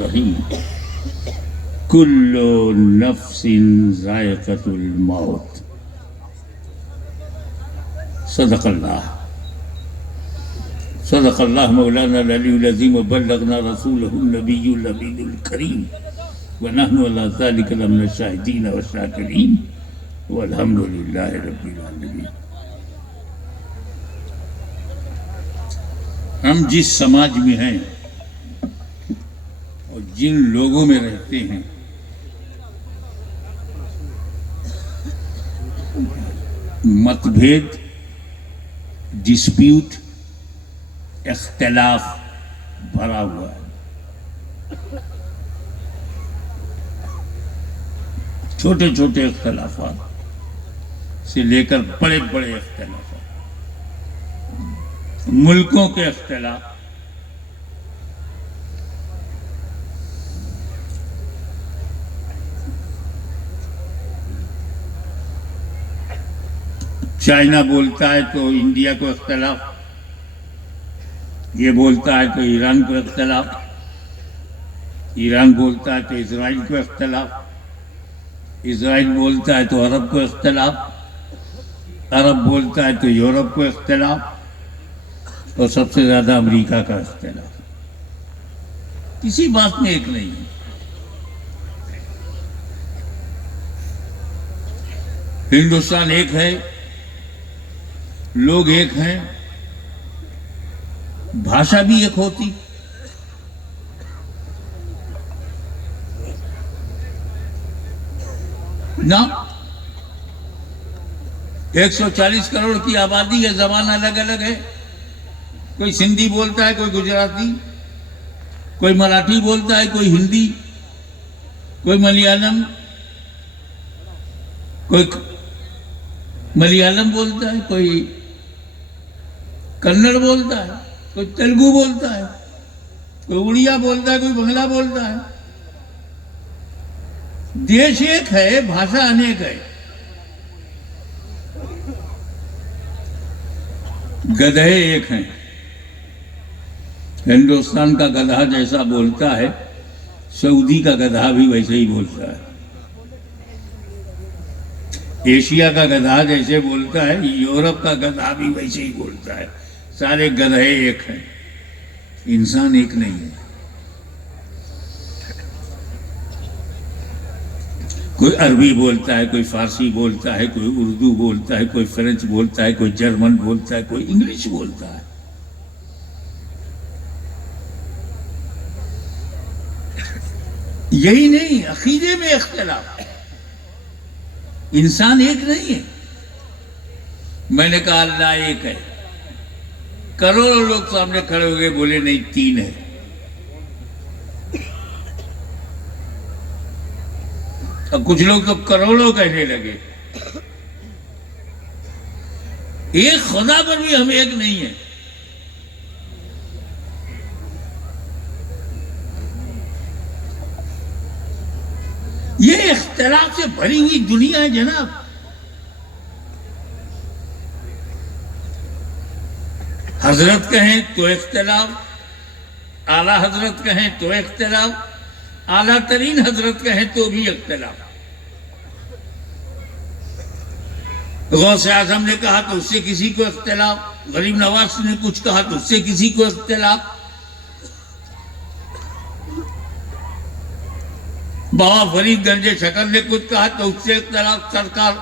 الرحیم کل نفس ذائقۃ الموت. صدق اللہ مولانا العلی العظیم وبلغنا رسولہ النبی الامین الکریم ونحن علی ذلک لمن الشاہدین والشاکرین والحمد للہ رب العالمین. ہم جس سماج میں ہیں اور جن لوگوں میں رہتے ہیں مت بھید، ڈسپیوٹ، اختلاف بھرا ہوا ہے. چھوٹے چھوٹے اختلافات سے لے کر بڑے بڑے اختلافات، ملکوں کے اختلاف، چائنا بولتا ہے تو انڈیا کو اختلاف، یہ بولتا ہے تو ایران کو اختلاف، ایران بولتا ہے تو اسرائیل کو اختلاف، اسرائیل بولتا ہے تو عرب کو اختلاف، عرب بولتا ہے تو یورپ کو اختلاف، اور سب سے زیادہ امریکہ کا اختلاف. کسی بات میں ایک نہیں ہے. ہندوستان ایک ہے، لوگ ایک ہیں، بھاشا بھی ایک ہوتی، نہ 140 کروڑ کی آبادی ہے، زبان الگ الگ ہے. کوئی سندھی بولتا ہے، کوئی گجراتی، کوئی مراٹھی بولتا ہے، کوئی ہندی، کوئی ملیالم، کوئی ملیالم بولتا ہے، کوئی کنڑ بولتا ہے، کوئی تیلگو بولتا ہے، کوئی اڑیا بولتا ہے، کوئی بنگلہ بولتا ہے. دیش ایک ہے، بھاشا انیک ہے. گدھے ایک ہیں. ہندوستان کا گدھا جیسا بولتا ہے، سعودی کا گدھا بھی ویسے ہی بولتا ہے. ایشیا کا گدھا جیسے بولتا ہے، یورپ کا گدھا بھی ویسے ہی بولتا ہے. سارے گدھے ایک ہیں، انسان ایک نہیں ہے. کوئی عربی بولتا ہے، کوئی فارسی بولتا ہے، کوئی اردو بولتا ہے، کوئی فرینچ بولتا ہے، کوئی جرمن بولتا ہے، کوئی انگلش بولتا ہے. یہی نہیں، عقیدے میں اختلاف. انسان ایک نہیں ہے. میں نے کہا اللہ ایک ہے، کروڑوں لوگ سامنے کھڑے ہو گئے، بولے نہیں 3 ہے. اور کچھ لوگ تو کروڑوں کہنے لگے. ایک خدا پر بھی ہم ایک نہیں ہیں. یہ اختلاف سے بھری ہوئی دنیا ہے جناب. حضرت کہیں تو اختلاف، اعلیٰ حضرت کہیں تو اختلاف، اعلیٰ ترین حضرت کہیں تو بھی اختلاف. غوث اعظم نے کہا تو اس سے کسی کو اختلاف، غریب نواز نے کچھ کہا تو اس سے کسی کو اختلاف، بابا فرید گنج شکر نے کچھ کہا تو اس سے اختلاف. سرکار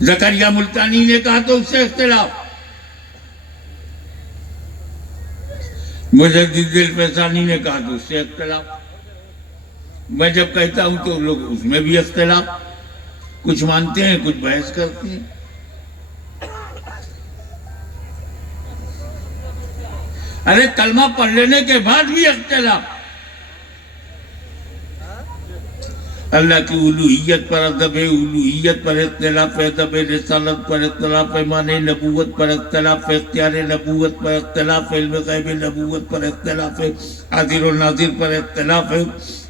زکریا ملتانی نے کہا تو اس سے اختلاف. مجدد دل فیضانی نے کہا تو اس سے اختلاف. میں جب کہتا ہوں تو لوگ اس میں بھی اختلاف، کچھ مانتے ہیں، کچھ بحث کرتے ہیں. ارے کلمہ پڑھ لینے کے بعد بھی اختلاف. اللہ کی الوہیت پر ادب ہے، الوہیت پر اختلاف ہے، ادب رسالت پر اختلاف ہے، معنی نبوت پر اختلاف ہے، اختیار نبوت پر اختلاف ہے، علم غیب نبوت پر اختلاف ہے، حاضر و ناظر پر اختلاف ہے،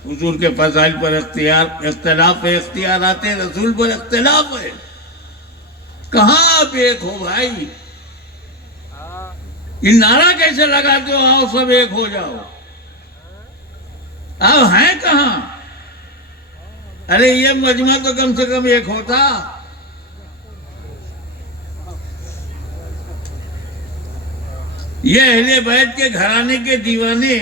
حضور کے فضائل پر اختلاف ہے، اختیارات رسول پر اختلاف ہے. کہاں آپ ایک ہو بھائی؟ یہ نعرہ کیسے لگاتے ہو آؤ سب ایک ہو جاؤ؟ آپ ہیں کہاں؟ ارے یہ مجمع تو کم سے کم ایک ہوتا. یہ اہل بیت کے گھرانے کے دیوانے،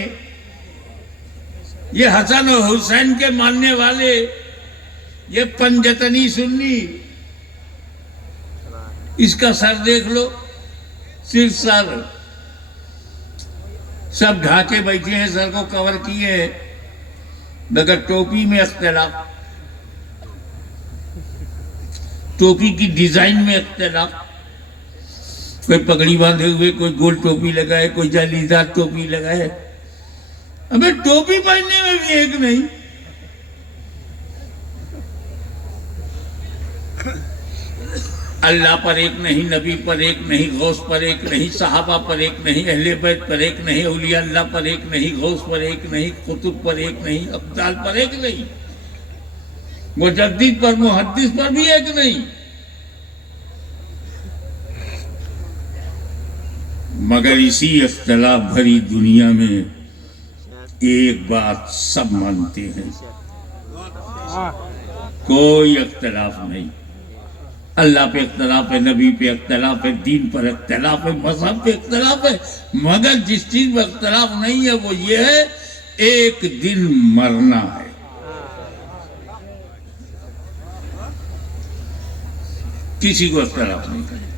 یہ حسن و حسین کے ماننے والے، یہ پنجتنی سنی، اس کا سر دیکھ لو، صرف سر، سب ڈھاکے بیٹھے ہیں، سر کو کور کیے ہیں، مگر ٹوپی میں اختلاف، ٹوپی کی ڈیزائن میں اختلاف. کوئی پگڑی باندھے ہوئے، کوئی گول ٹوپی لگائے، کوئی جالیدار ٹوپی لگائے. ابے ٹوپی پہننے میں بھی ایک نہیں. اللہ پر ایک نہیں، نبی پر ایک نہیں، غوث پر ایک نہیں، صحابہ پر ایک نہیں، اہل بیت پر ایک نہیں، اولیاء اللہ پر ایک نہیں، غوث پر ایک نہیں، قطب پر ایک نہیں، ابدال پر ایک نہیں، مجدد پر محدث پر بھی ایک نہیں. مگر اسی اختلاف بھری دنیا میں ایک بات سب مانتے ہیں، کوئی اختلاف نہیں. اللہ پہ اختلاف ہے، نبی پہ اختلاف ہے، دین پر اختلاف ہے، مذہب پہ اختلاف ہے، مگر جس چیز پہ اختلاف نہیں ہے وہ یہ ہے ایک دن مرنا ہے. کسی کو اختلاف نہیں کرے.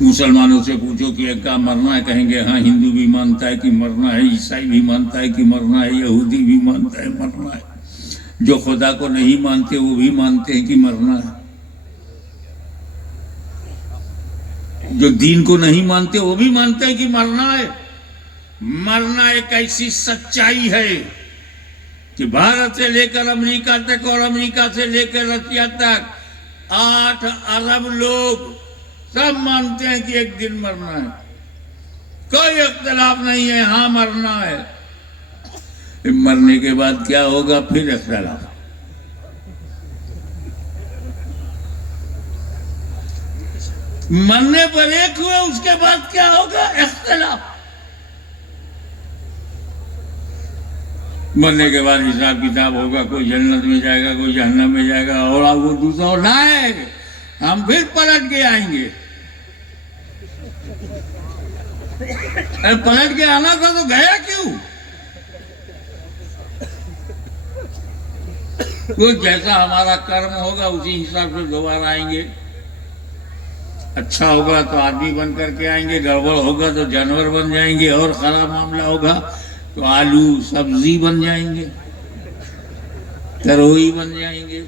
مسلمانوں سے پوچھو کہ کیا مرنا ہے، کہیں گے ہاں ہندو بھی مانتا ہے کہ مرنا ہے، عیسائی بھی مانتا ہے کہ مرنا ہے، یہودی بھی مانتا ہے مرنا ہے. جو خدا کو نہیں مانتے وہ بھی مانتے ہیں کہ مرنا ہے. جو دین کو نہیں مانتے وہ بھی مانتے ہیں کہ مرنا ہے. مرنا ایک ایسی سچائی ہے کہ بھارت سے لے کر امریکہ تک اور امریکہ سے لے کر رشیا تک 8 ارب لوگ سب مانتے ہیں کہ ایک دن مرنا ہے. کوئی اختلاف نہیں ہے، ہاں مرنا ہے. مرنے کے بعد کیا ہوگا؟ پھر اختلاف. مرنے پر ایک ہوئے، اس کے بعد کیا ہوگا؟ اختلاف. مرنے کے بعد حساب کتاب ہوگا، کوئی جنت میں جائے گا، کوئی جہنم میں جائے گا، اور وہ دوسرا لائے گا، ہم پھر پلٹ کے آئیں گے. پلٹ کے آنا تھا تو گیا کیوں؟ وہ جیسا ہمارا کرم ہوگا اسی حساب سے دوبارہ آئیں گے. اچھا ہوگا تو آدمی بن کر کے آئیں گے، گڑبڑ ہوگا تو جانور بن جائیں گے، اور خراب معاملہ ہوگا تو آلو سبزی بن جائیں گے، تروئی بن جائیں گے،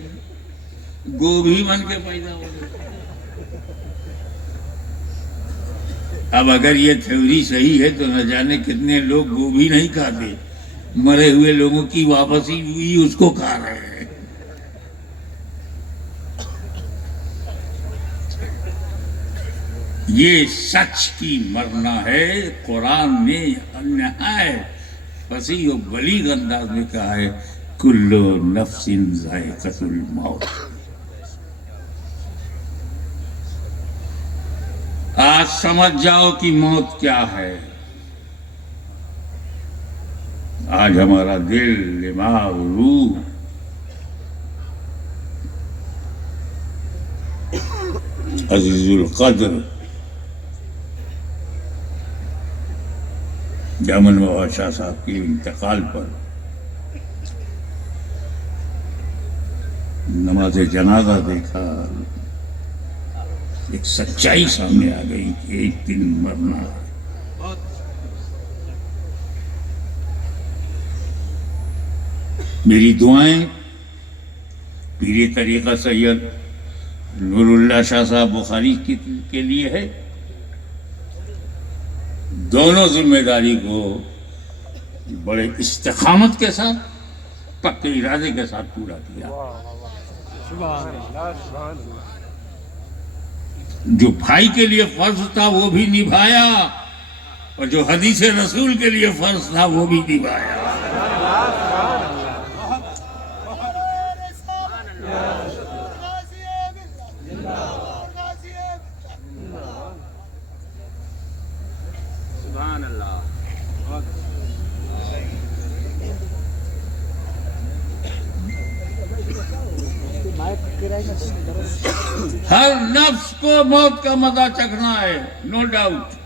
گوبھی بن کے پیدا ہو گئے. اب اگر یہ تھیوری صحیح ہے تو نہ جانے کتنے لوگ گوبھی نہیں کھاتے، مرے ہوئے لوگوں کی واپسی ہوئی اس کو کھا رہے ہیں. یہ سچ کی مرنا ہے. قرآن نے نہایت فصیح و بلیغ انداز میں کہا ہے کل نفس ذائقۃ الموت. آج سمجھ جاؤ کہ موت کیا ہے. آج ہمارا دل، دماغ، روح عزیز القدر جامن بابا شاہ صاحب کے انتقال پر نماز جنازہ دیکھا، ایک سچائی سامنے آ گئی کہ ایک دن مرنا ہے. میری دعائیں پیر طریقہ سید نور اللہ شاہ صاحب بخاری کے لیے ہے. دونوں ذمہ داری کو بڑے استقامت کے ساتھ، پکے ارادے کے ساتھ پورا کیا. جو بھائی کے لیے فرض تھا وہ بھی نبھایا، اور جو حدیث رسول کے لیے فرض تھا وہ بھی نبھایا. ہر نفس کو موت کا مزہ چکھنا ہے، نو ڈاؤٹ.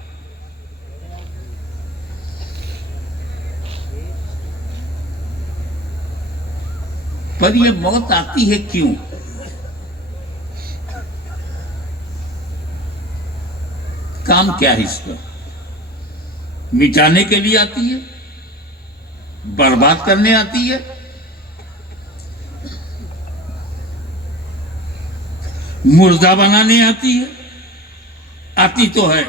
پر یہ موت آتی ہے کیوں؟ کام کیا ہے اس کا؟ مٹانے کے لیے آتی ہے؟ برباد کرنے آتی ہے؟ مردہ بنانے آتی ہے؟ آتی تو ہے.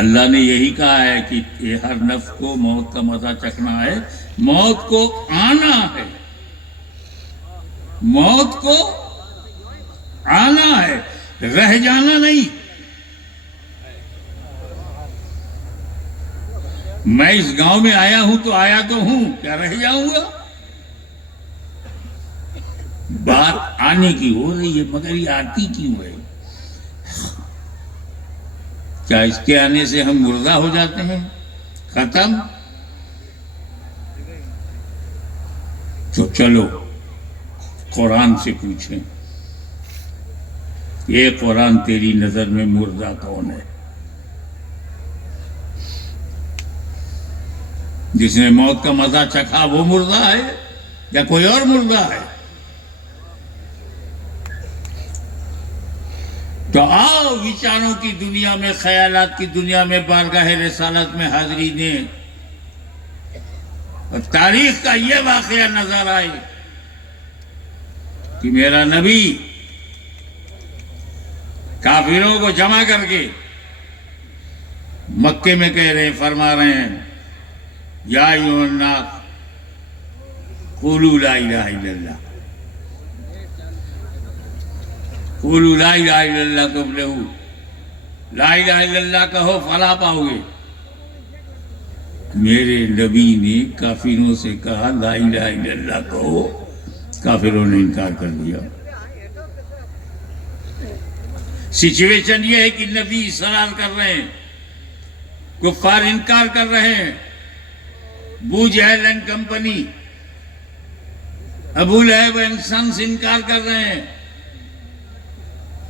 اللہ نے یہی کہا ہے کہ ہر نفس کو موت کا مزہ چکھنا ہے. موت کو آنا ہے، موت کو آنا ہے، رہ جانا نہیں. میں اس گاؤں میں آیا ہوں تو آیا تو ہوں، کیا رہ جاؤں گا؟ بات آنے کی ہو رہی ہے، مگر یہ آتی کیوں ہے؟ کیا اس کے آنے سے ہم مردہ ہو جاتے ہیں، ختم؟ تو چلو قرآن سے پوچھیں، یہ قرآن تیری نظر میں مردہ کون ہے؟ جس نے موت کا مزہ چکھا وہ مردہ ہے یا کوئی اور مردہ ہے؟ تو آؤ وچاروں کی دنیا میں، خیالات کی دنیا میں بارگاہ رسالت میں حاضری دیں اور تاریخ کا یہ واقعہ نظر آئے کہ میرا نبی کافروں کو جمع کر کے مکے میں کہہ رہے ہیں، فرما رہے ہیں یا ایھا الناس قولوا لا الہ الا اللہ، قولوا لا الہ الا اللہ تفلحوا، لا الہ الا اللہ کہو فلاح پاؤ گے. میرے نبی نے کافروں سے کہا لا الہ الا اللہ کہو، کافروں نے انکار کر دیا. سچویشن یہ ہے کہ نبی اصرار کر رہے ہیں، کفار انکار کر رہے ہیں. ابو جہل اینڈ کمپنی، ابو لہب اینڈ سنس انکار کر رہے ہیں.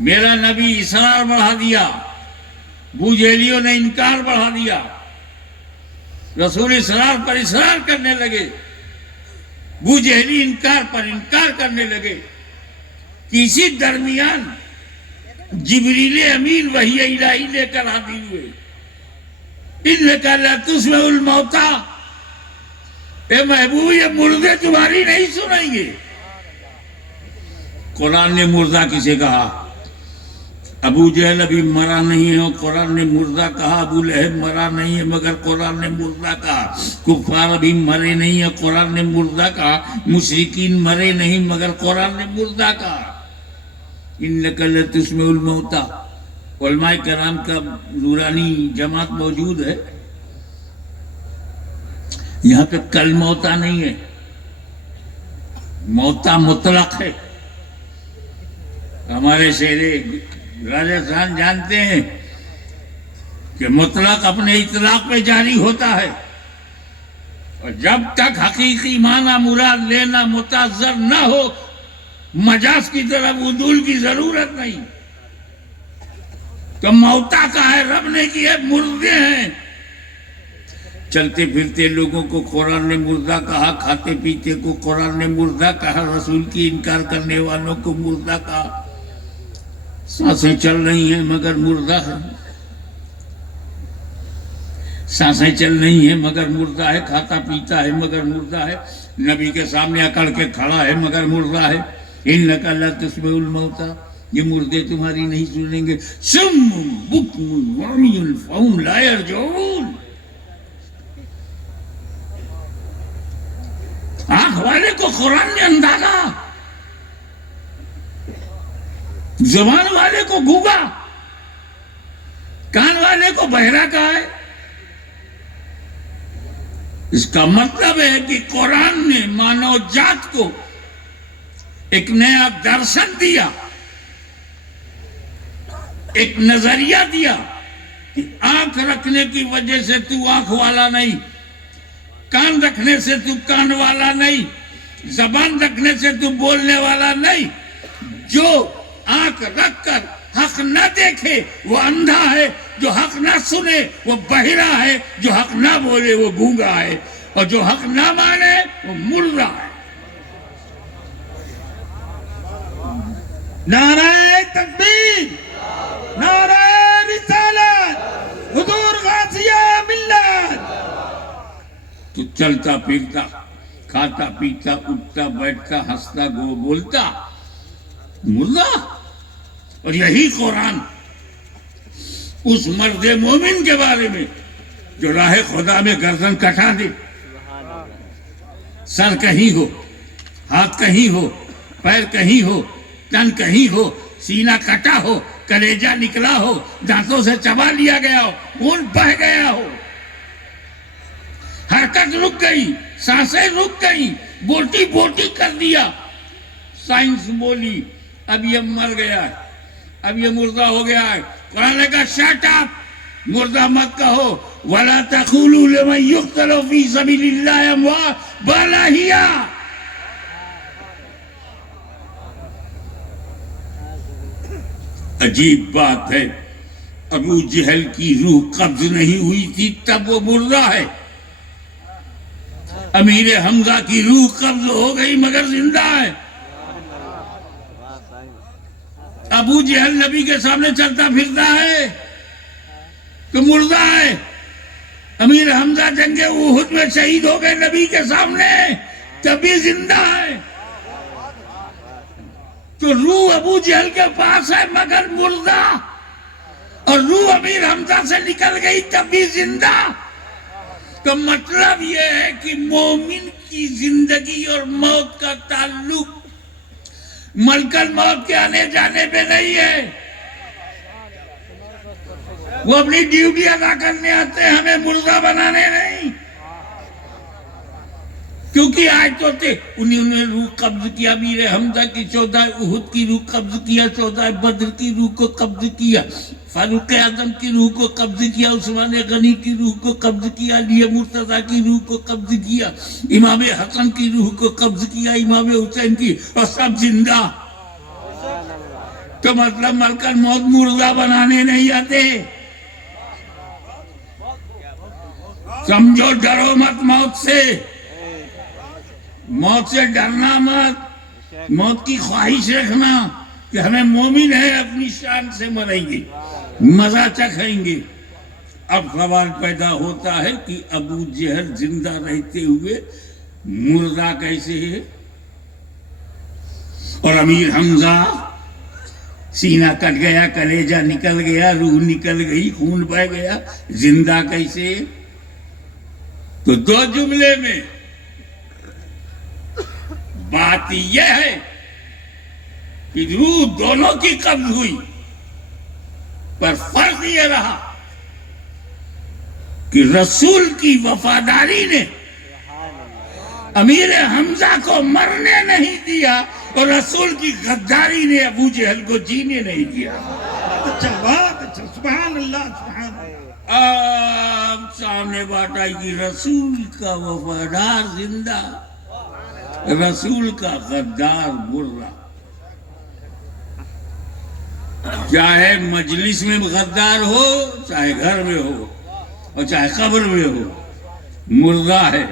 میرا نبی اصرار بڑھا دیا، ابو جہلیوں نے انکار بڑھا دیا. رسول اصرار پر اصرار کرنے لگے، ابو جہلی انکار پر انکار کرنے لگے. اسی درمیان جبریل امین وحی الہی لے کر حاضر ہوئے. انک لا تسمع الموتى، اے محبوب یہ مردے تمہاری نہیں سنیں گے. قرآن نے مردہ کسے کہا؟ ابو جہل ابھی مرا نہیں ہے، قرآن نے مردہ کہا. ابو لہب مرا نہیں ہے مگر قرآن نے مردہ کہا. کفار ابھی مرے نہیں ہیں، قرآن نے مردہ کہا. مشرکین مرے نہیں مگر قرآن نے مردہ کہا. انک لتسمع الموتى. علماء کرام کا نورانی جماعت موجود ہے یہاں پہ. کل موتا نہیں ہے، موتا مطلق ہے. ہمارے شہر راجستھان جانتے ہیں کہ مطلق اپنے اطلاق پہ جاری ہوتا ہے، اور جب تک حقیقی معنی مراد لینا متاثر نہ ہو مجاز کی طرف عدول کی ضرورت نہیں. تو موتا کا ہے، رب نے کی ہے، مردے ہیں. چلتے پھرتے لوگوں کو قرآن نے مردہ کہا، کھاتے پیتے کو قرآن نے مردہ کہا، رسول کی انکار کرنے والوں کو مردہ کہا. سانسیں چل رہی ہیں مگر مردہ ہے، سانسیں چل رہی ہیں مگر مردہ ہے. کھاتا پیتا ہے مگر مردہ ہے. نبی کے سامنے اکڑ کے کھڑا ہے مگر مردہ ہے. انک لا تسمع الموتى، یہ مردے تمہاری نہیں سنیں گے. صم بکم عمی فہم لا یرجعون. آنکھ والے کو قرآن نے اندھا، زبان والے کو گونگا، کان والے کو بہرا کہا ہے. اس کا مطلب ہے کہ قرآن نے مانو جات کو ایک نیا درشن دیا، ایک نظریہ دیا کہ آنکھ رکھنے کی وجہ سے تو آنکھ والا نہیں، کان رکھنے سے تو کان والا نہیں. زبان رکھنے سے تو بولنے والا نہیں. جو آنکھ رکھ کر حق نہ دیکھے وہ اندھا ہے, جو حق نہ سنے وہ بہرا ہے, جو حق نہ بولے وہ گونگا ہے, اور جو حق نہ مانے وہ مردہ ہے. نعرہ تکبیر, نعرہ رسالت, حضور غازیہ ملت. تو چلتا پھرتا, کھاتا پیتا, اٹھتا بیٹھتا, ہنستا بولتا مردہ. اور یہی قرآن اس مرد مومن کے بارے میں جو راہ خدا میں گردن کٹا دے, سر کہیں ہو, ہاتھ کہیں ہو, پیر کہیں ہو, تن کہیں ہو, سینہ کٹا ہو, کلیجہ نکلا ہو, دانتوں سے چبا لیا گیا ہو, خون بہہ گیا ہو, حرکت رک گئی, سانسیں رک گئی, بوٹی بوٹی کر دیا, سائنس بولی اب یہ مر گیا ہے, اب یہ مردہ ہو گیا ہے. قرآن نے کہا شٹ اپ, مردہ مت کہو. وَلَا تَقُولُوا لِمَن يُقْتَلُ فِي سَبِيلِ اللَّهِ أَمْوَاتٌ بَلْ أَحْيَاءٌ. عجیب بات ہے, ابو جہل کی روح قبض نہیں ہوئی تھی تب وہ مردہ ہے. امیر حمزہ کی روح قبض ہو گئی مگر زندہ ہے. ابو جہل نبی کے سامنے چلتا پھرتا ہے تو مردہ ہے. امیر حمزہ جنگ احد میں شہید ہو گئے نبی کے سامنے, تبھی زندہ ہے. تو روح ابو جہل کے پاس ہے مگر مردہ, اور روح امیر حمزہ سے نکل گئی تبھی زندہ. تو مطلب یہ ہے کہ مومن کی زندگی اور موت کا تعلق ملک الموت کے آنے جانے پہ نہیں ہے. وہ اپنی ڈیوٹی ادا کرنے آتے ہیں, ہمیں مردہ بنانے نہیں. کیونکہ آج تو انہوں نے روح قبض کیا, امیر حمزہ کی 14 احد کی روح قبض کیا, 14 بدر کی روح کو قبض کیا, فاروق اعظم کی روح کو قبض کیا, عثمان غنی کی روح کو قبض کیا, علی مرتضیٰ کی روح کو قبض کیا, امام حسن کی روح کو قبض کیا, امام حسین کی, اور سب زندہ. تو مطلب ملک الموت مردہ بنانے نہیں آتے. سمجھو, ڈرو مت موت سے, موت سے ڈرنا مت, موت کی خواہش رکھنا کہ ہمیں مومن ہے اپنی شان سے مریں گے, مزہ چکھیں گے. اب سوال پیدا ہوتا ہے کہ ابو جہل زندہ رہتے ہوئے مردہ کیسے ہے, اور امیر حمزہ سینہ کٹ گیا, کلیجہ نکل گیا, روح نکل گئی, خون بہہ گیا, زندہ کیسے؟ تو دو جملے میں بات یہ ہے کہ روح دونوں کی قبض ہوئی, پر فرق یہ رہا کہ رسول کی وفاداری نے امیر حمزہ کو مرنے نہیں دیا, اور رسول کی غداری نے ابو جہل کو جینے نہیں دیا. اچھا بات, اچھا, سبحان اللہ, سبحان اللہ. اب سامنے بات آئی کہ رسول کا وفادار زندہ, رسول کا غدار مردہ. چاہے مجلس میں غدار ہو, چاہے گھر میں ہو, اور چاہے قبر میں ہو, مردہ ہے.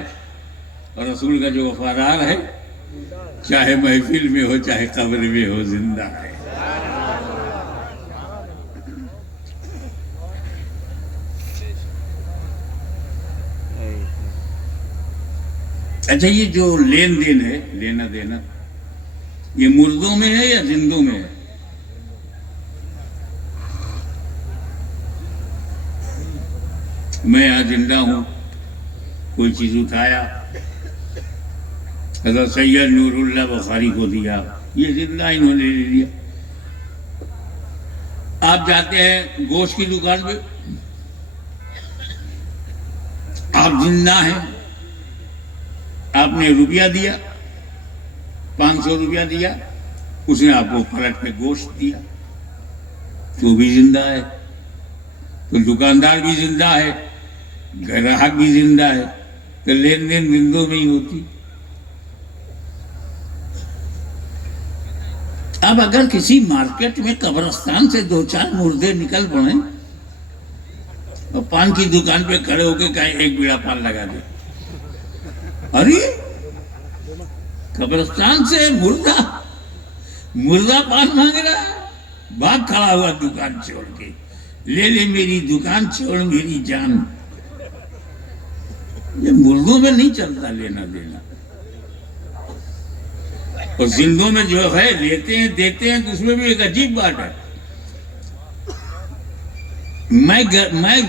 اور رسول کا جو وفادار ہے, چاہے محفل میں ہو چاہے قبر میں ہو, زندہ ہے. اچھا, یہ جو لین دین ہے, لینا دینا, یہ مردوں میں ہے یا زندوں میں ہے؟ میں یہاں زندہ ہوں, کوئی چیز اٹھایا, حضرت سید نور اللہ بخاری کو دیا, یہ زندہ انہوں نے لے لیا. آپ جاتے ہیں گوشت کی دکان پہ, آپ زندہ ہیں, آپ نے روپیہ دیا, 500 روپیہ دیا, اس نے آپ کو پلٹ پہ گوشت دیا, تو بھی زندہ ہے. تو دکاندار بھی زندہ ہے, گراہک بھی زندہ ہے. تو لین دین زندوں میں ہی ہوتی. اب اگر کسی مارکیٹ میں قبرستان سے 2-4 مردے نکل پڑیں اور پان کی دکان پہ کھڑے ہو کے کہیں ایک بیڑا پان لگا دے، ارے قبرستان سے مردہ پان مانگ رہا ہے، بھاگ کھڑا ہوا دکان چھوڑ کے، لے لے میری دکان، چھوڑ میری جان۔ یہ مردوں میں نہیں چلتا لینا دینا، اور زندوں میں جو ہے لیتے ہیں دیتے ہیں، اس میں بھی ایک عجیب بات ہے۔ میں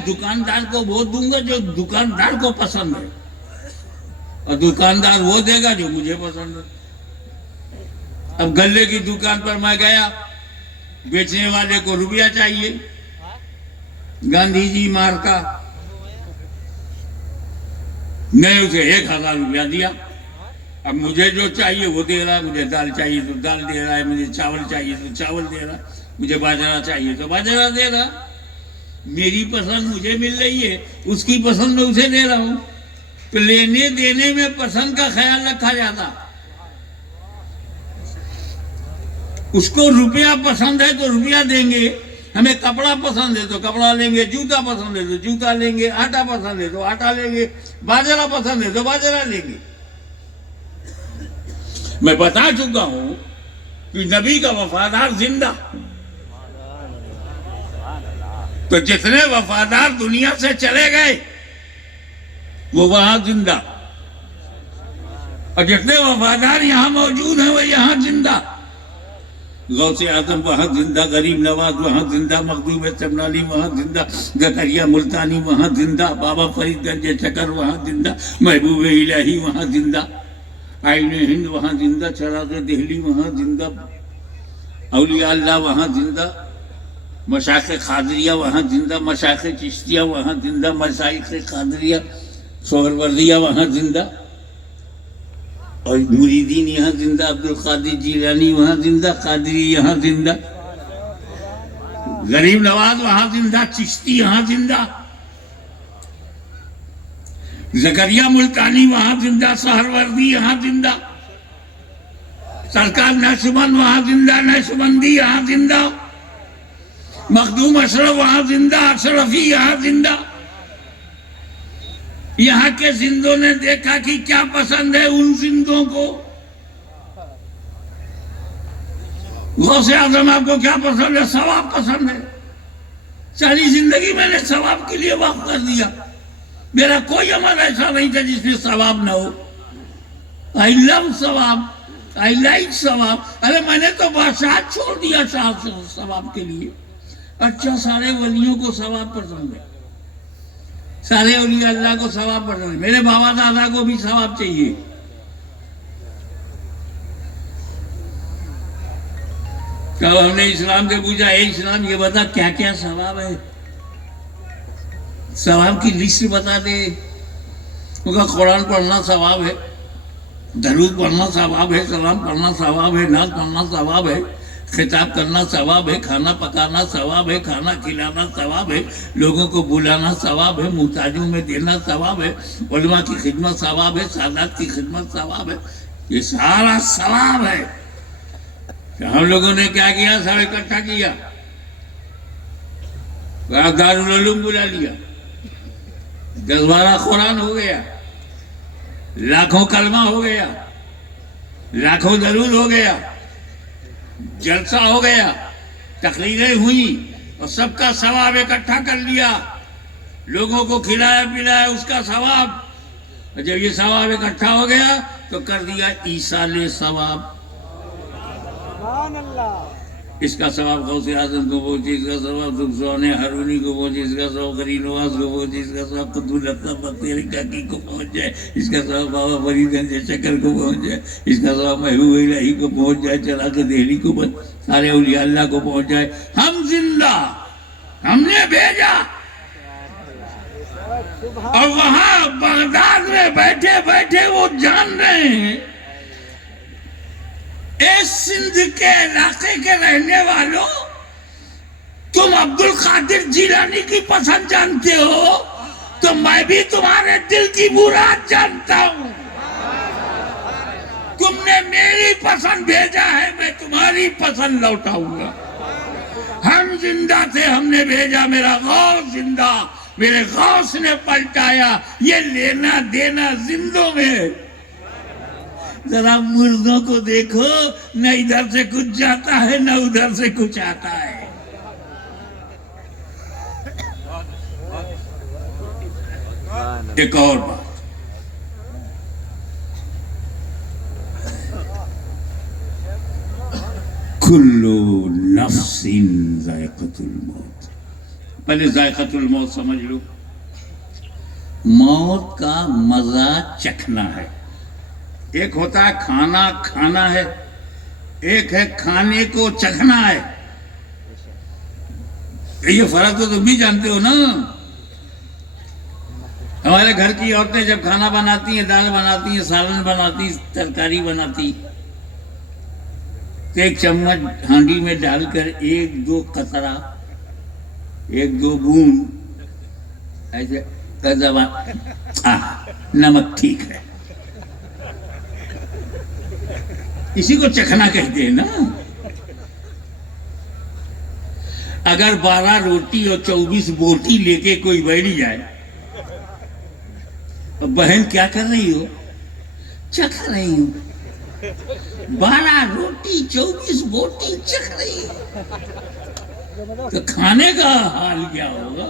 دکاندار کو وہ دوں گا جو دکاندار کو پسند ہے، اور دکاندار وہ دے گا جو مجھے پسند ہے۔ اب گلے کی دکان پر میں گیا، بیچنے والے کو روپیہ چاہیے، گاندھی جی مارکا، میں اسے 1000 روپیہ دیا۔ اب مجھے جو چاہیے وہ دے رہا ہے، مجھے دال چاہیے تو دال دے رہا ہے، مجھے چاول چاہیے تو چاول دے رہا ہے، مجھے باجرہ چاہیے تو باجرہ دے رہا۔ میری پسند مجھے مل رہی ہے، اس کی پسند میں اسے دے رہا ہوں، تو لینے دینے میں پسند کا خیال رکھا جاتا۔ اس کو روپیہ پسند ہے تو روپیہ دیں گے، ہمیں کپڑا پسند ہے تو کپڑا لیں گے، جوتا پسند ہے تو جوتا لیں گے، آٹا پسند ہے تو آٹا لیں گے، باجرہ پسند ہے تو باجرہ لیں گے۔ میں بتا چکا ہوں کہ نبی کا وفادار زندہ، تو جتنے وفادار دنیا سے چلے گئے وہ وہاں زندہ، اور جتنے وفادار یہاں موجود ہیں وہ یہاں زندہ۔ غوث اعظم وہاں زندہ، غریب نواز وہاں زندہ، مخدوم چمنالی وہاں زندہ، زکریا ملتانی وہاں زندہ، بابا فرید گنج چکر وہاں زندہ، محبوب الہی وہاں زندہ، آئین ہند وہاں زندہ، چراغ دہلی وہاں زندہ، اولیاء اللہ وہاں زندہ، مشائخ قادریہ وہاں زندہ، مشائخ چشتیہ وہاں زندہ، مشائخ قادریہ سہروردیہ وہاں زندہ، اور مریدین یہاں زندہ، عبدالقادر جیلانی وہاں زندہ، قادری یہاں زندہ، غریب نواز وہاں زندہ، چشتی یہاں زندہ، زکریا ملتانی وہاں زندہ، سہروردی یہاں زندہ، سرکار نقشبند وہاں زندہ، نقشبندی یہاں زندہ، مخدوم اشرف وہاں زندہ، اشرفی یہاں زندہ۔ یہاں کے زندوں نے دیکھا کہ کیا پسند ہے ان زندوں کو۔ غوث اعظم آپ کو کیا پسند ہے؟ ثواب پسند ہے۔ ساری زندگی میں نے ثواب کے لیے وقف کر دیا، میرا کوئی عمل ایسا نہیں تھا جس میں ثواب نہ ہو۔ I love ثواب، I like ثواب۔ ارے میں نے تو بادشاہ چھوڑ دیا ثواب کے لیے۔ اچھا، سارے ولیوں کو ثواب پسند ہے، سارے اولیاء اللہ کو ثواب پسند ہے، میرے بابا دادا کو بھی ثواب چاہیے۔ کب ہم نے اسلام سے پوچھا، اے اسلام یہ بتا کیا کیا ثواب ہے، ثواب کی لسٹ بتا دے۔ ان کا قرآن پڑھنا ثواب ہے، درود پڑھنا ثواب ہے، سلام پڑھنا ثواب ہے، نعت پڑھنا ثواب ہے، خطاب کرنا ثواب ہے، کھانا پکانا ثواب ہے، کھانا کھلانا ثواب ہے، لوگوں کو بلانا ثواب ہے، محتاجوں میں دینا ثواب ہے، علماء کی خدمت ثواب ہے، سادات کی خدمت ثواب ہے۔ یہ سارا ثواب ہے۔ ہم لوگوں نے کیا کیا؟ سب اکٹھا کیا، دارالعلوم بلا لیا، 10-12 قرآن ہو گیا، لاکھوں کلمہ ہو گیا، لاکھوں درود ہو گیا، جلسہ ہو گیا، تقریریں ہوئیں، اور سب کا ثواب اکٹھا کر لیا، لوگوں کو کھلایا پلایا اس کا ثواب۔ اور جب یہ ثواب اکٹھا ہو گیا تو کر دیا ایصال ثواب۔ اس کا ثواب غوث اعظم کو پہنچے، اس کا ثواب سلطان ہارونی کو پہنچے، اس کا ثواب غریب نواز کو پہنچے، اس کا ثواب قطب الاسباب بختیاری کاکی کو پہنچ جائے، اس کا ثواب بابا فرید گنج چکر کو پہنچ جائے، اس کا ثواب محبوب الہی کو پہنچ جائے، چراغ دہلی کو پہنچ، سارے اولیاء اللہ کو پہنچ جائے۔ ہم زندہ، ہم نے بھیجا، اور وہاں بغداد میں بیٹھے بیٹھے وہ جان رہے ہیں اے سندھ کے علاقے کے رہنے والوں، تم عبد القادر جیلانی کی پسند جانتے ہو تو میں بھی تمہارے دل کی مراد جانتا ہوں۔ تم نے میری پسند بھیجا ہے، میں تمہیں تمہاری پسند لوٹاؤں گا. ہم زندہ تھے, ہم نے بھیجا, میرا غوث زندہ, میرے غوث نے پلٹایا. یہ لینا دینا زندوں میں. ذرا مردوں کو دیکھو, نہ ادھر سے کچھ جاتا ہے نہ ادھر سے کچھ آتا ہے. ایک اور بات, کلو نفس ذائقۃ الموت. پہلے ذائقۃ الموت سمجھ لو. موت کا مزہ چکھنا ہے. ایک ہوتا ہے کھانا کھانا ہے, ایک ہے کھانے کو چکھنا ہے. یہ فرق تو تم بھی جانتے ہو نا. ہمارے گھر کی عورتیں جب کھانا بناتی ہیں, دال بناتی ہیں, سالن بناتی, ترکاری بناتی, تو ایک چمچ ہانڈی میں ڈال کر ایک دو قطرہ, ایک دو بوند ایسے نمک ٹھیک ہے, اسی کو چکھنا کہتے ہیں نا. اگر 12 روٹی اور 24 بوٹی لے کے کوئی بیٹھ جائے, بہن کیا کر رہی ہو؟ چکھ رہی ہوں. 12 روٹی 24 بوٹی چکھ رہی ہو, تو کھانے کا حال کیا ہوگا؟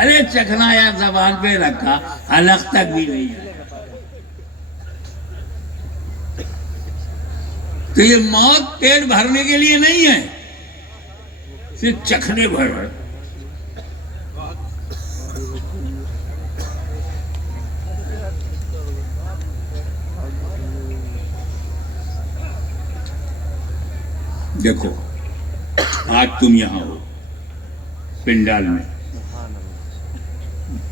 ارے چکھنا یار زبان پہ رکھا, حلق تک بھی نہیں ہے. تو یہ موت پیٹ بھرنے کے لیے نہیں ہے, صرف چکھنے بھر. دیکھو آج تم یہاں ہو پنڈال میں,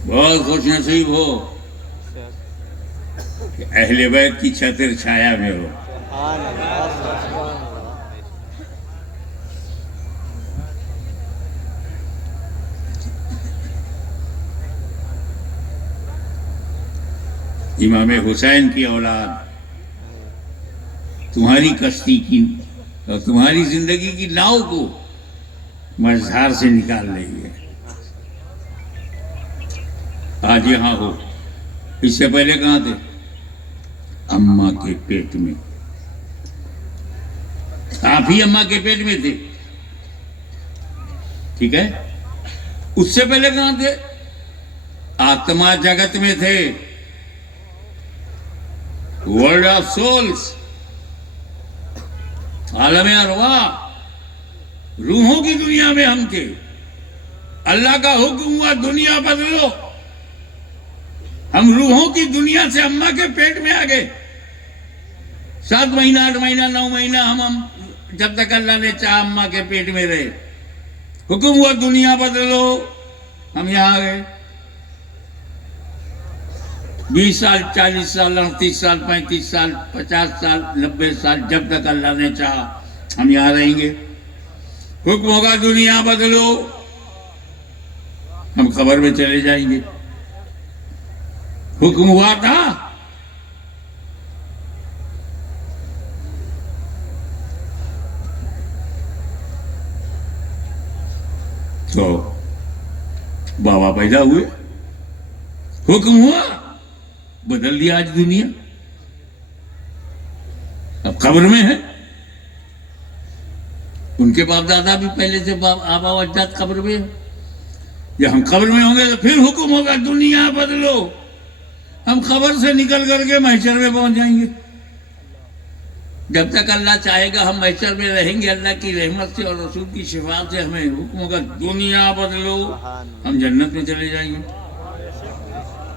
بہت خوش نصیب ہو کہ اہل بیت کی چھتر چھایا میں ہو. امام حسین کی اولاد تمہاری کشتی کی اور تمہاری زندگی کی ناؤ کو مجھار سے نکال رہی ہے. آج یہاں ہو, اس سے پہلے کہاں تھے؟ اماں کے پیٹ میں. آپ ہی اماں کے پیٹ میں تھے, ٹھیک ہے. اس سے پہلے کہاں تھے؟ آتما جگت میں تھے, ورلڈ آف سولز, عالم ارواح, روحوں کی دنیا میں ہم تھے. اللہ کا حکم ہوا دنیا بدلو, ہم روحوں کی دنیا سے اماں کے پیٹ میں آ گئے. 7 مہینہ 8 مہینہ 9 مہینہ ہم جب تک اللہ نے چاہا اماں کے پیٹ میں رہے. حکم ہوا دنیا بدلو, ہم یہاں آ گئے. 20 سال 40 سال 38 سال 35 سال 50 سال 90 سال, جب تک اللہ نے چاہا ہم یہاں رہیں گے. حکم ہوگا دنیا بدلو, ہم قبر میں چلے جائیں گے. حکم ہوا تھا, تو بابا پیدا ہوئے, حکم ہوا, بدل دیا آج دنیا, اب قبر میں ہے. ان کے باپ دادا بھی پہلے سے آبا و اجداد قبر میں ہیں. جب ہم قبر میں ہوں گے تو پھر حکم ہوگا دنیا بدلو, ہم قبر سے نکل کر کے محشر میں پہنچ جائیں گے. جب تک اللہ چاہے گا ہم محشر میں رہیں گے. اللہ کی رحمت سے اور رسول کی شفاعت سے ہمیں حکم ہوگا دنیا بدلو, ہم جنت میں چلے جائیں گے.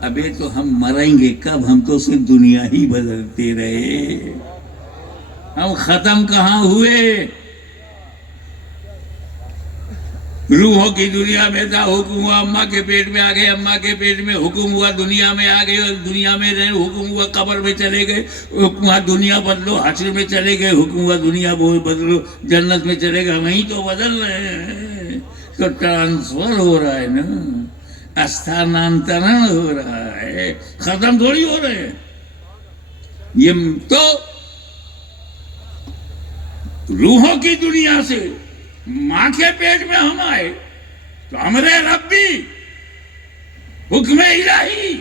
ابے تو ہم مریں گے کب؟ ہم تو صرف دنیا ہی بدلتے رہے, ہم ختم کہاں ہوئے. روحوں کی دنیا میں تھا, حکم ہوا اماں کے پیٹ میں آ گئے, اماں کے پیٹ میں حکم ہوا دنیا میں آ گئے, اور دنیا میں رہے, حکم ہوا قبر میں چلے گئے, حکم ہوا دنیا بدلو, حشر میں چلے گئے, حکم ہوا دنیا بدلو, جنت میں چلے گئے. وہیں تو بدل رہے ہیں, تو ٹرانسفر ہو رہا ہے نا, استھانانترن ہو رہا ہے, ختم تھوڑی ہو رہے ہیں. یہ تو روحوں کی دنیا سے ماں کے پیٹ میں ہم آئے تو امر ربی، حکم الہی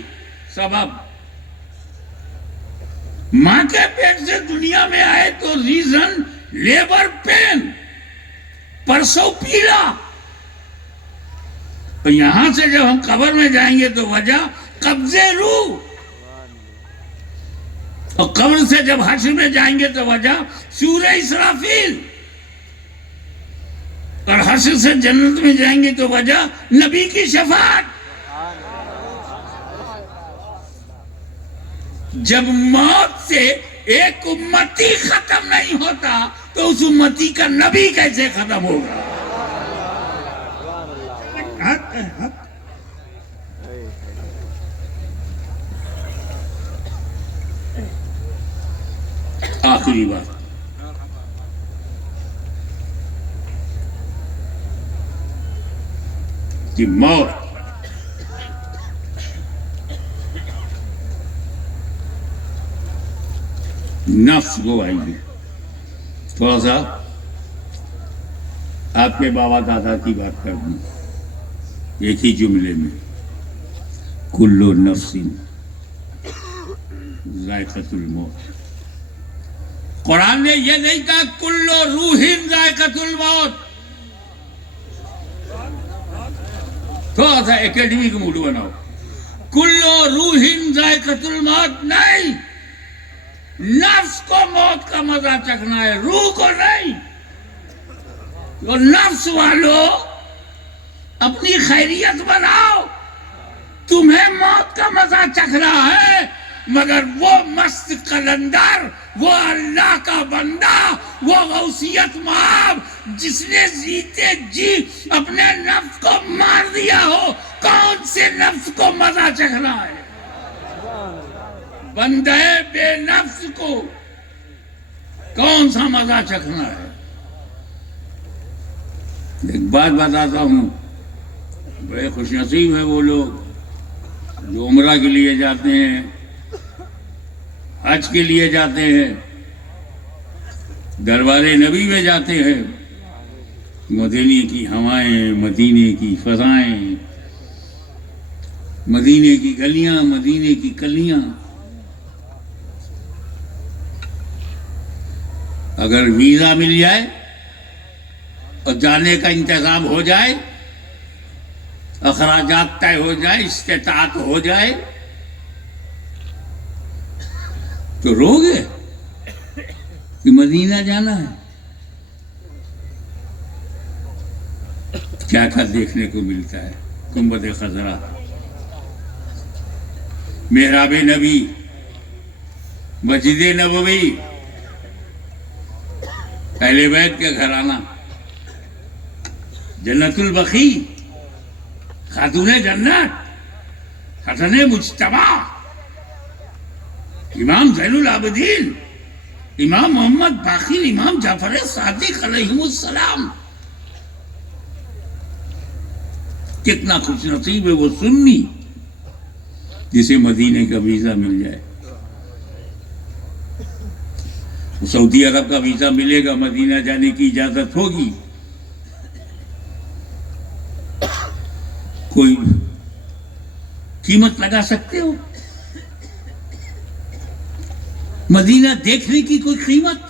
سبب، ماں کے پیٹ سے دنیا میں آئے تو ریزن لیبر پین، پرسوں پیلا، تو یہاں سے جب ہم قبر میں جائیں گے تو وجہ قبضے روح، اور قبر سے جب حشر میں جائیں گے تو وجہ سور اسرافیل، اور حشر سے جنت میں جائیں گے تو وجہ نبی کی شفاعت۔ جب موت سے ایک امتی ختم نہیں ہوتا تو اس امتی کا نبی کیسے ختم ہوگا؟ حق ہے، حق۔ آخری بات، کہ موت نفس کو آئی ہے۔ تھوڑا سا آپ کے بابا دادا کی بات کر دوں ایک ہی جملے میں، کلو نفس ذائقۃ الموت۔ قرآن نے یہ نہیں کہا کلو روح ذائقۃ الموت۔ تھوڑا سا اکیڈمی کا موڈ بناؤ، کلو روح ذائقۃ الموت نہیں، نفس کو موت کا مزہ چکھنا ہے، روح کو نہیں۔ تو نفس والو اپنی خیریت بناؤ، تمہیں موت کا مزہ چکھنا ہے، مگر وہ مست قلندر، وہ اللہ کا بندہ، وہ غوثیت مآب جس نے جیتے جی اپنے نفس کو مار دیا ہو، کون سے نفس کو مزہ چکھنا ہے؟ بندے بے نفس کو کون سا مزہ چکھنا ہے؟ ایک بات بتاتا ہوں، بڑے خوش نصیب ہیں وہ لوگ جو عمرہ کے لیے جاتے ہیں، حج کے لیے جاتے ہیں، دربار نبی میں جاتے ہیں، مدینے کی ہوائیں، مدینے کی فضائیں، مدینے کی گلیاں، مدینے کی کلیاں۔ اگر ویزا مل جائے اور جانے کا انتظام ہو جائے، اخراجات طے ہو جائے، استطاعت ہو جائے تو رو گے کہ مدینہ جانا ہے؟ کیا کیا دیکھنے کو ملتا ہے؟ گنبد خضرا، محراب نبی، مسجد نبوی، اہل بیت کا گھرانہ، جنت البقیع، خاتون جنت، حسن مجتبی، امام زین العابدین، امام محمد باقر، امام جعفر صادق علیہ السلام۔ کتنا خوش نصیب ہے وہ سنی جسے مدینے کا ویزا مل جائے۔ سعودی عرب کا ویزا ملے گا، مدینہ جانے کی اجازت ہوگی، کوئی قیمت لگا سکتے ہو؟ مدینہ دیکھنے کی کوئی قیمت؟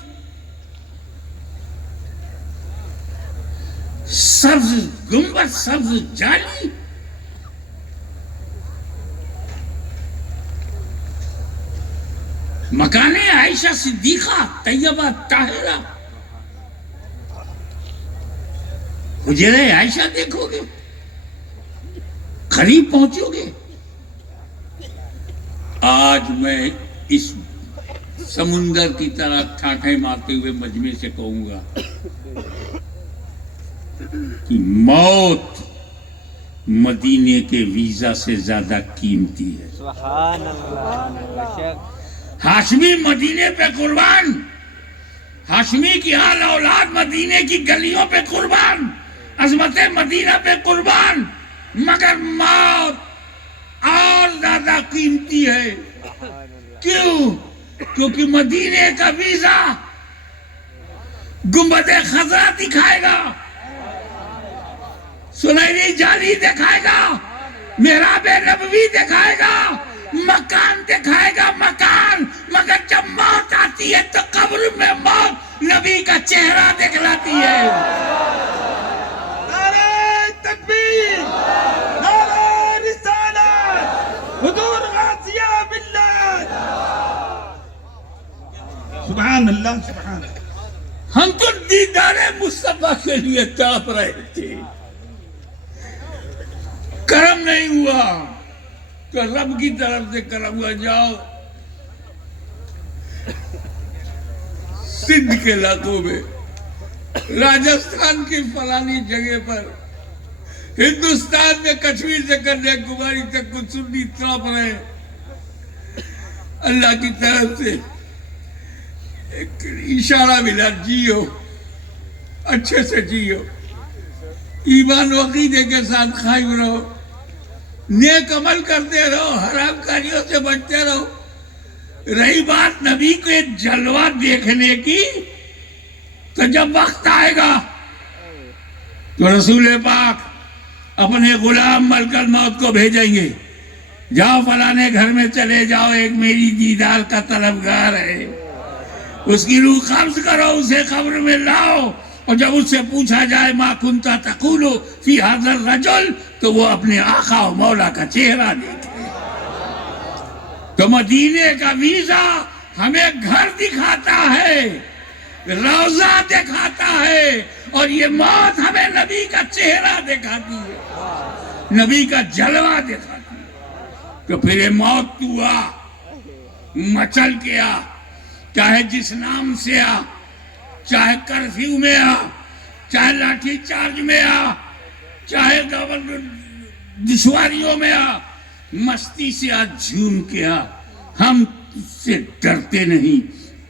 سبز گنبد، سبز جالی، مکان عائشہ صدیقہ طیبہ طاہرہ، حجرہ عائشہ دیکھو گے، قریب پہنچو گے۔ آج میں اس سمندر کی طرح ٹھاٹھے مارتے ہوئے مجمع سے کہوں گا کہ موت مدینے کے ویزا سے زیادہ قیمتی ہے۔ سبحان اللہ۔ ہاشمی مدینے پہ قربان، ہاشمی کی آل اولاد مدینے کی گلیوں پہ قربان، عظمت مدینہ پہ قربان، مگر موت اور زیادہ قیمتی ہے۔ کیوں؟ کیونکہ مدینے کا ویزا گنبد خضرا دکھائے گا، سنہری جالی دکھائے گا، محراب نبوی دکھائے گا، مکان دکھائے گا، مکان. مگر جب موت آتی ہے تو قبر میں موت نبی کا چہرہ دکھلاتی ہے. نعرہ تکبیر، نعرہ رسالت، حضور غازیہ باللہ. سبحان اللہ سبحان اللہ. ہم تو دیدار مصطفیٰ کے لیے تڑپ رہے تھے، کرم نہیں ہوا تو رب کی طرف سے کرم ہوا. جاؤ سندھ کے علاقوں میں، راجستھان کی فلانی جگہ پر، ہندوستان میں کشمیر سے کنیاکماری تک کچھ سنی تڑپ رہے. اللہ کی طرف سے ایک اشارہ ملا، جیو، اچھے سے جیو، ایمان و عقیدے کے ساتھ قائم رہو، نیک عمل کرتے رہو، حرام کاریوں سے بچتے رہو. رہی بات نبی کو ایک جلوہ دیکھنے کی، تو جب وقت آئے گا تو رسول پاک اپنے غلام ملک الموت کو بھیجیں گے، جاؤ فلانے گھر میں چلے جاؤ، ایک میری دیدار کا طلبگار ہے، اس کی روح قبض کرو، اسے قبر میں لاؤ، اور جب اس سے پوچھا جائے ما کنت تقول فی ھذا الرجل، تو وہ اپنے آقا و مولا کا چہرہ دیکھے. تو مدینے کا ویزا ہمیں گھر دکھاتا ہے، روضہ دکھاتا ہے، اور یہ موت ہمیں نبی کا چہرہ دکھاتی ہے، نبی کا جلوہ دکھاتی ہے. تو پھر یہ موت تو آ، مچل کے آ، چاہے جس نام سے آ، چاہے کرفیو میں آ، چاہے لاٹھی چارج میں آ، چاہے دشواریوں میں آ، مستی سے آ، جھوم کے آ. ہم اس سے ڈرتے نہیں،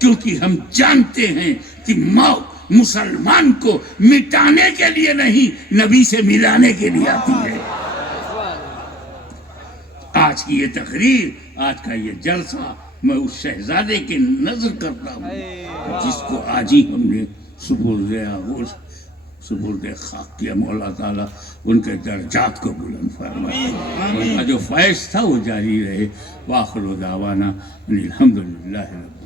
کیونکہ ہم جانتے ہیں کہ موت مسلمان کو مٹانے کے لیے نہیں، نبی سے ملانے کے لیے آتی ہے. آج کی یہ تقریر، آج کا یہ جلسہ میں اس شہزادے کے نظر کرتا ہوں جس کو آج ہی ہم نے سپرد خاک کیا. مولا تعالیٰ ان کے درجات کو بلند فرمائے، ان کا جو فیض تھا وہ جاری رہے. وآخر دعوانا ان الحمدللہ رب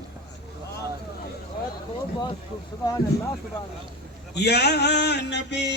یا نبی